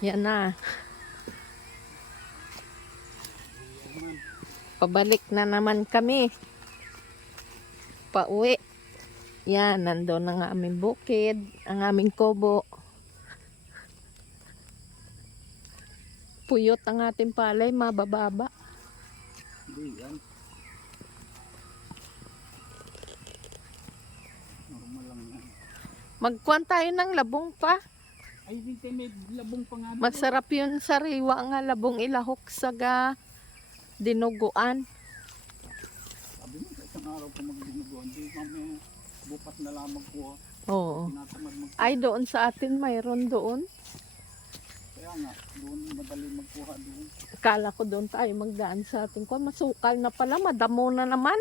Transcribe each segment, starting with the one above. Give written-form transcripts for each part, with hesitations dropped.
Yan na. Pabalik na naman kami. Pauwi. Yan, nandun ang aming bukid, ang aming kubo. Puyot ang ating palay, mabababa. Hindi yan. Normal lang yan. Magkuhan tayo ng labong pa. Ay, dito may labong pa nga. Masarap yun sariwa nga labong ilahok sa dinuguan. Sabi mo, sa isang araw pa magdinuguan. Di mamaya bukas na lang magkuha. Oo. Tinatamad magkuha. Ay, doon sa atin, mayroon doon. Kaya nga, doon madali magkuha doon. Akala ko doon tayo magdaan sa atin. Kung masukal na pala, madamo na naman.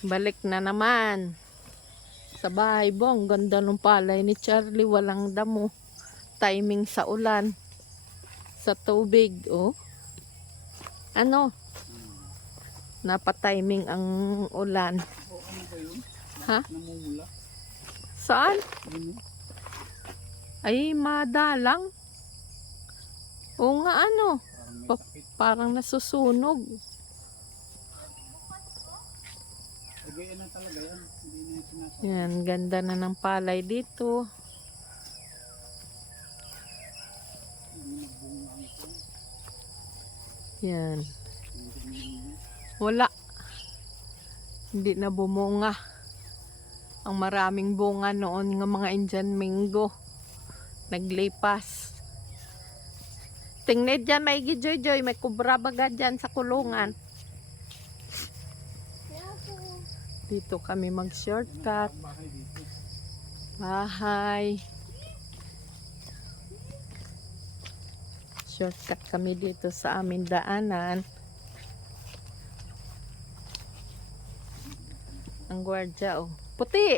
Balik na naman. Sa bahay bo, ang ganda ng palay ni Charlie. Walang damo. Timing sa ulan. Sa tubig, oh. Ano? Napatiming ang ulan. O ano ba yun? Ha? Namumula. Saan? Ano? Ay, madalang. Oo nga, ano? Parang may sakit. Parang nasusunog. Ay, gaya na talaga yan. Hindi na yung sinasabi. Yan, ganda na ng palay dito. Hindi nagbunga ito. Yan. Hindi. Wala. Hindi na bumunga. Ang maraming bunga noon ng mga Indian mango. Naglipas. Tingnan dyan, may Joy, may kubra baga dyan sa kulungan. Dito kami mag-shortcut. Ang bahay dito. Bahay. Shortcut kami dito sa aming daanan. Ang gwardiya, oh. Puti!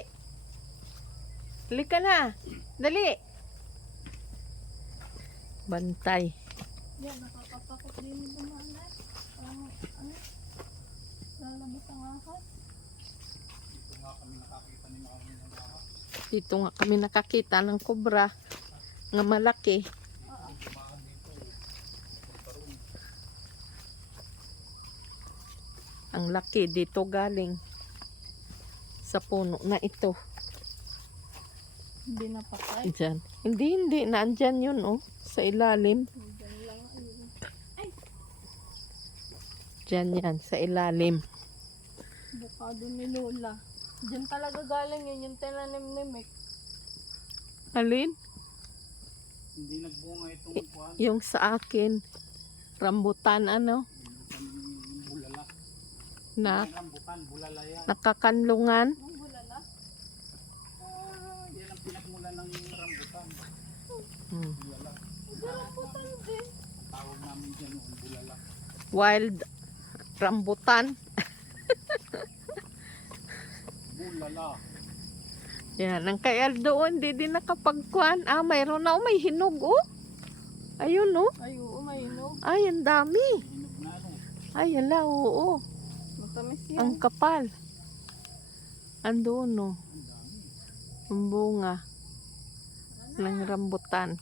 Halika na! Dali! Bantay. Yan, nakakatakot din dumaan na. Ano? Lalabas ang ahas. Dito nga kami nakakita ni mga ng Dito nga kami nakakita ng kubra nga malaki. Ang laki dito galing sa puno na ito. Hindi napatay. Diyan. Hindi. Naandyan yun, oh. Sa ilalim. Diyan lang. Diyan yan, sa ilalim. Bukado ni Lola. Diyan talaga galing yun yung tinanim ni Mick. Alin? Hindi nagbunga itong kuhan. Yung sa akin. Rambutan, ano? Bulala. Na Rambutan, bulala yan. nakakanlungan. Ang bulala. Yan ang pinagmula ng rambutan. Hmm. Bulala. Rambutan din. Ang tawag namin dyan noon, bulala. Wild rambutan. Bulala. Yan, ang kay Aldo, hindi din nakapagkuhan. Ah, mayroon na, may hinog, oh. Ayun, oh. Ay, oo, may inog. Ay, ang dami. Hinog na ano. Ay, ala, oo. Matamis yan. Ang kapal. Andun, oh. Ang dami. Ang bunga ng rambutan.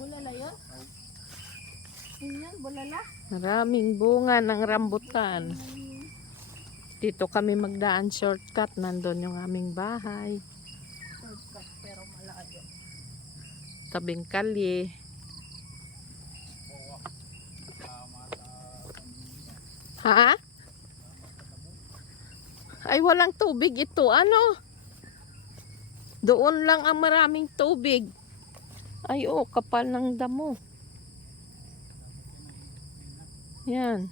Bulala yun? Yun yan, bulala. Maraming bunga ng rambutan. Dito kami magdaan shortcut. Nandun yung aming bahay. Shortcut, pero malayo. Tabing kalye. Tama sa pamilya. Ha? Ay, walang tubig ito. Ano? Doon lang ang maraming tubig. Ay, oh, kapal ng damo. Yan.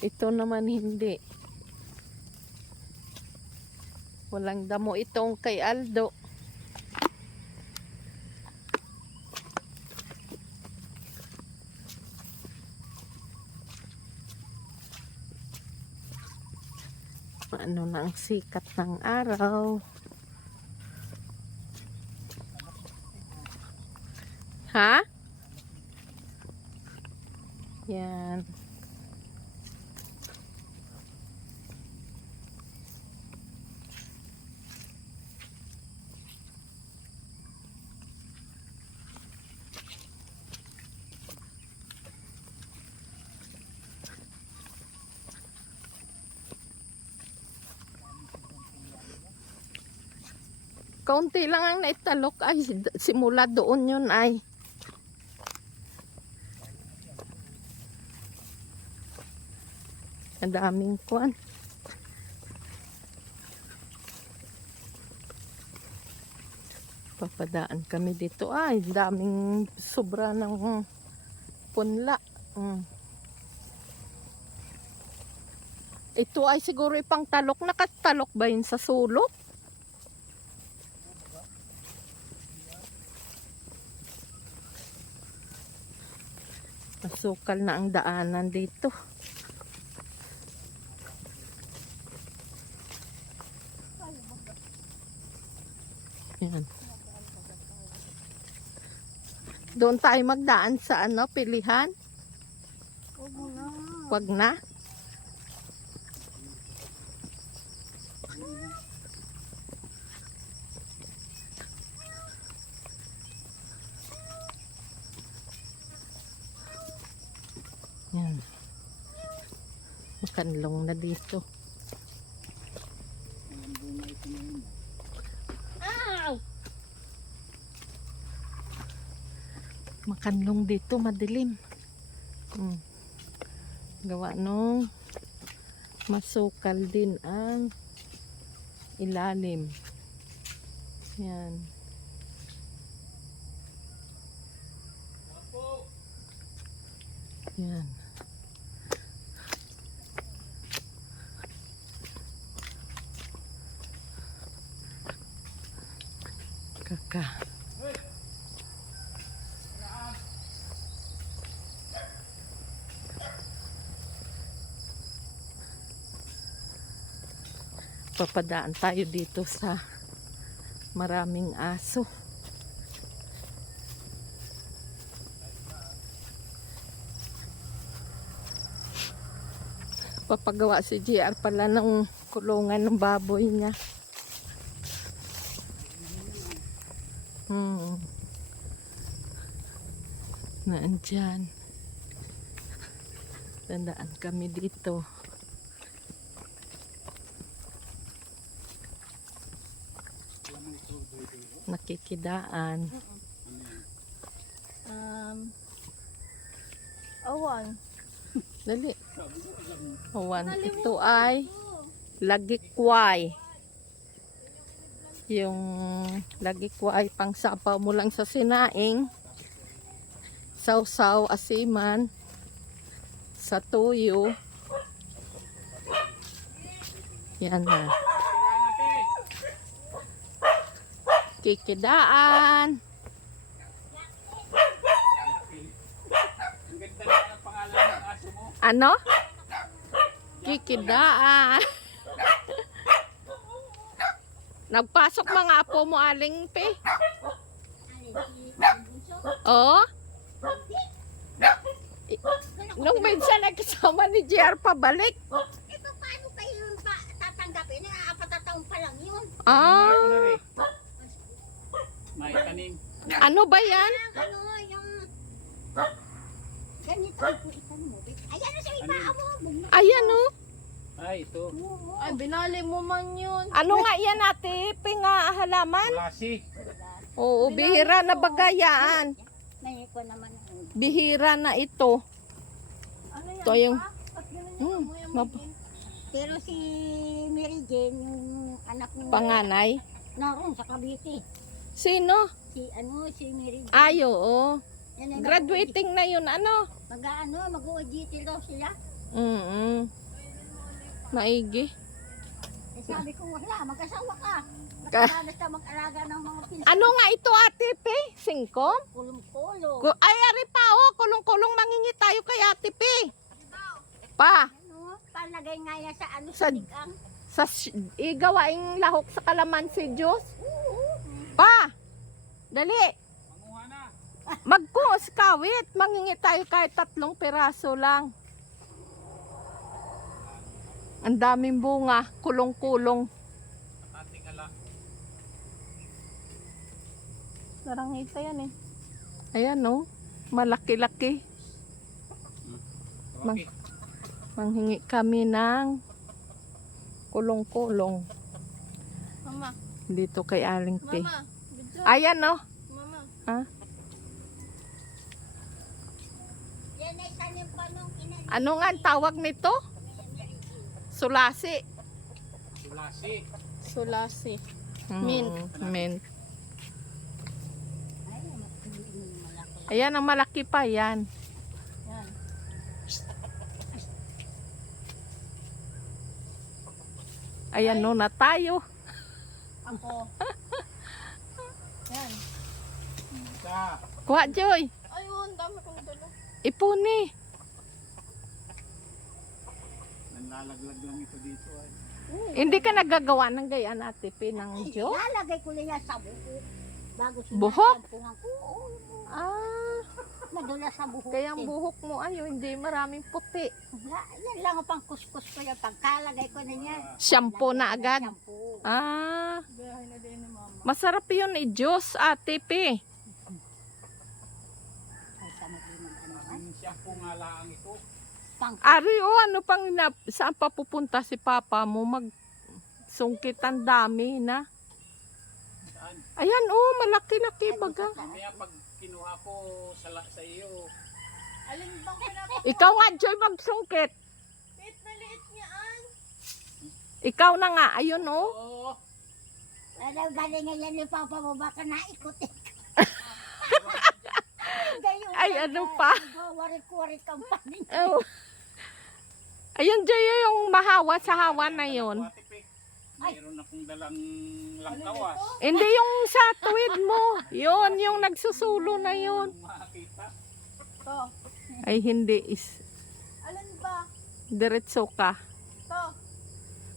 Ito naman hindi. Walang damo itong kay Aldo. Ano na ang sikat ng araw. Ha? Yan. Kaunti lang ang naitalok ay simula doon yun ay. Ang daming kuwan. Papadaan kami dito ay daming sobra ng punla. Ito ay siguro ipang talok. Nakatalok ba yun sa sulok? Masukal na ang daanan dito. Yan. Doon tayo magdaan sa ano, pilihan? Huwag mo na. Wag na. Yan. Makanlong na dito. Ang bunga ito ngayon. Ow! Makanlong dito, madilim. Gawa nung masukal din ang ilalim. Yan. Yan. Kaka. Papadaan tayo dito sa maraming aso. Papagawa si JR pala ng kulungan ng baboy niya. Naandyan. Tandaan kami dito. Nakikidaan. Awan. Dali. Awan. Ito ay lagikway. Yung lagikway pang sapaw mo lang sa sinaing. Sausaw, asiman, sa tuyo. Yan na. Kikidaan. Ang ganda na ng pangalan ng aso mo. Ano? Kikidaan. Nagpasok mga apo mo aling pe. Oh? Nung minsan nagkasama ni JR pabalik. Ito paano kayo yun pa tatanggapin? Apatataon pa lang yun. Ah, May tanim. ano ba yan? Ano yung ganito ang kuitan mo. Ayan na sa iba mo. Ayan oh. Ay, ito. Ay, binali mo man yun. Ano nga yan ate? Pinga halaman? Klase. Oo, bihira na bagayaan. May ko naman. Bihira na ito. Ano yan? Ito yung... At ganun yung amoy ang mab- maging. Pero si Mary Jane, yung anak mo, Panganay. naroon sa Cavite. Sino? Si Mary Jane. Ay, oo. Yan ay Graduating na yun, ano? mag-OJT daw sila. Maigi. Eh, sabi ko, wala, mag-asawa ka. Ka- Nakaranas ka mag-alaga ng mga pinsan. Ano nga ito ate Pe? Singkom? Kulong-kulong. Ay, ari pa oh. Kulong-kulong mangingi tayo kay ate Pe. Pa, Ano? Palagay nga yan sa ano Sa- sa tigang. igawaing lahok sa kalamansi Diyos. Pa, dali. Manguha na. Magkuos kawit. Mangingi tayo kahit 3 piraso lang. Ang daming bunga. Kulong-kulong. Ating ala. Narangita yan eh. Ayan oh. Malaki-laki. Okay. Manghingi kami ng kulong-kulong. Mama, Dito kay Aling P. Mama, video. Ayan no. Mama. Ha? Yan ay tanim pa nung inanin. Ano nga ang tawag nito? Sulasi. Sulasi. Sulasi. Mint. Mint. Ay, malaki. Ayan ang malaki pa yan. Yan. Ayan no na tayo. Ako. Yan. Isa. Kuha Joy. Ayun, dami kong dala. Ipuni. Nanlalaglag lang ito dito ay. Hindi ka nagagawa ng gayaan ate P ng Jo? Lalagay ko lang yan sa buhok. Bago Buhok? sinasampuhan ko. Oo, Ah, madulas sa buhok. kaya ang din. buhok mo ayo hindi maraming puti. Yan lang ang pang kuskus ko yan. Pagkalagay ko na yan. Shampoo na lagay ko ng agad. shampoo. Ah, Biyahe na din ni Mama. masarap yun i-juice ate P. Ay, sama din mag-ano, ay. Ang shampoo nga lang ito. Pang Ari ano pang saan pa pupunta si papa mo sungkit ang dami na. Saan? Ayan malaki-laki baga. Mamaya pag kinuha ko sa iyo. Alin bang pinapa? Ikaw nga Joy magsungkit. Liit na liit niyaan. Ikaw na nga ayun Oo. ano, galing nga yan yung papa mo. Baka naikot-ikot. Ay, ano pa? Warik-warik ang panin. Oh. Ayun Joy yung mahawa sa hawa na yun. Watipik. Mayroon akong dalang langkawas. Hindi yung sa tuwid mo. Yun yung nagsusulo na yun. Kung makakita. To. Ay hindi Alin ba? diretso ka. To.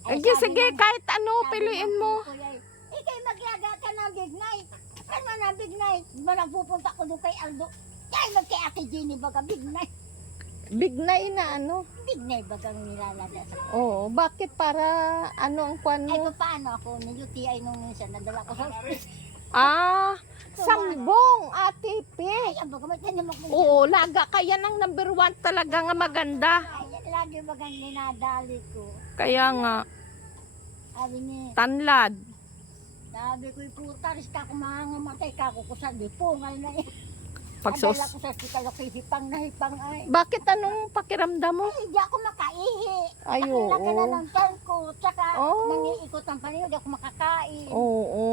Ay, Sige, sabi sige, ng- kahit ano, sabi piliin ng mo. kuya, ikay maglaga ka ng big night. Saan mo na big night? Di ba nagpupunta ko doon kay Aldo? Kaya magkay Ate Jenny baga big night. Big na ina, ano? Big night bagang nilalaga sa... Oo, bakit para, ano ang kwan Ay, mo? paano ako? Ni-UTI nung minsan, nadala ko sa ospital. Ah, sambong, ate P. Ay, ang baga, matanim ako. Oo, laga kaya ng number 1 talaga nga maganda. Ay, lagi bagang ninadali ko. Kaya nga, Sabi ni, tanlad. sabi ko, puta, ris ka kung mangangamatay ka ako ko sa lipungal na eh. Pagsos. Adala ko sa hospital, ako hipang na hipang ay. Bakit anong pakiramdam mo? Ay, di ako makaihi. Ay, Ang laki na oo. ng tiyan ko. Tsaka, Oh. nangiikot ang paningin, di ako makakain. Oo,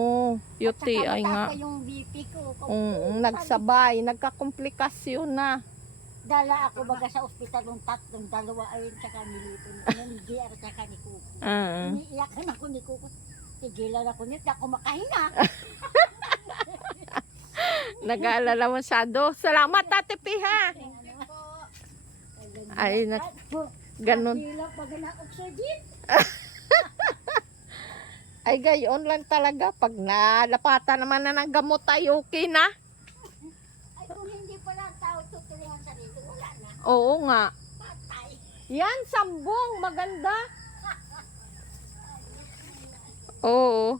yuti Tsaka ay mataas nga. pa yung BP ko. Oo, nagsabay, nagkakomplikasyon na. Dala ako baga sa ospital ng tatlong, dalawa ayun, tsaka nilipon. Ni JR, tsaka ni Kuko. Iniiyakan ako ni Kuko. Tigilan ako niya, di ako makahinga. Nag-aalala masyado. Salamat, Ate P, ha? Hindi po. Ay, ganun. Tila baga na oxygen. Ay, gayon lang talaga. Pag nalapatan naman na ng gamot ay okay na. Ay, kung hindi pala ang tao tutulungan sa sarili, wala na. Oo nga. Patay. Yan, sambong. Maganda. Oo.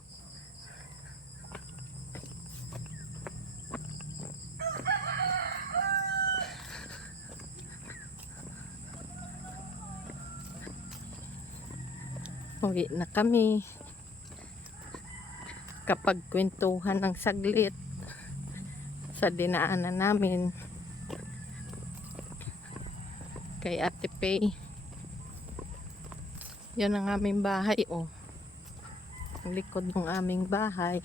Uwi na kami. Kapag kwentuhan ng saglit sa dinaanan namin kay Ate Pay. Yan ang aming bahay, oh. Ang likod ng aming bahay.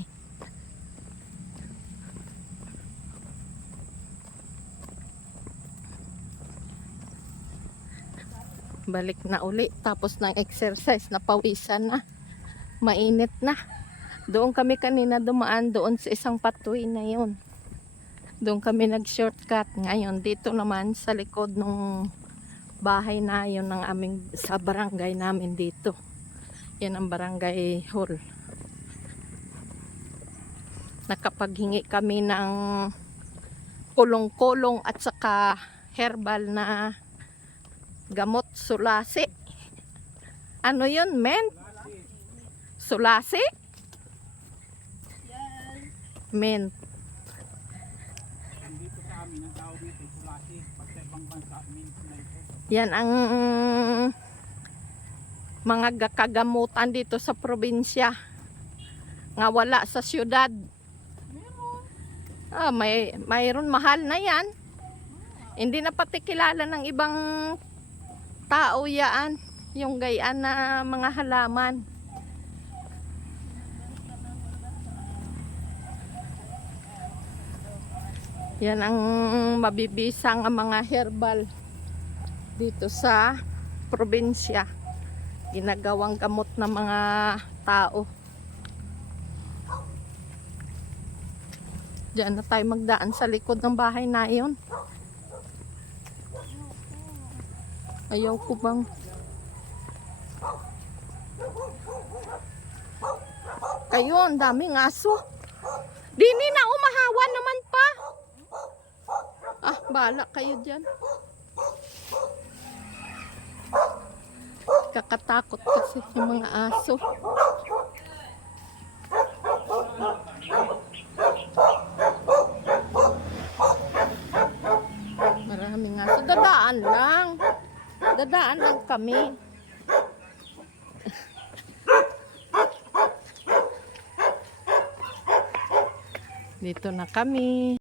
Balik na uli tapos ng exercise, napawisan na, mainit na. Doon kami kanina dumaan doon sa isang pathway na yun. Doon kami nag shortcut. Ngayon dito naman sa likod ng bahay na yun ng aming, sa barangay namin dito. Yan ang barangay hall. Nakapaghingi kami ng kulong-kulong at saka herbal na gamot, sulasi. Ano yun, men? Sulasi? Yan. Men. Dito sa amin, ang tawag dito, sulasi. Pag sa ibang bansa, minutes na ito. Yan ang mga kagamutan dito sa probinsya. nga wala sa syudad. Mayroon mahal na yan. Hindi na pati kilala ng ibang tao yan. Yung gayaan na mga halaman. Yan ang mabibisang ang mga herbal dito sa probinsya. Ginagawang gamot ng mga tao. Diyan na tayo magdaan sa likod ng bahay na iyon. Ayaw ko bang kayo, ang daming aso. Dini na, umahawa naman pa. Ah, bahala kayo dyan. Kakatakot kasi yung mga aso. Maraming aso. Dadaan lang kami. Dito na kami.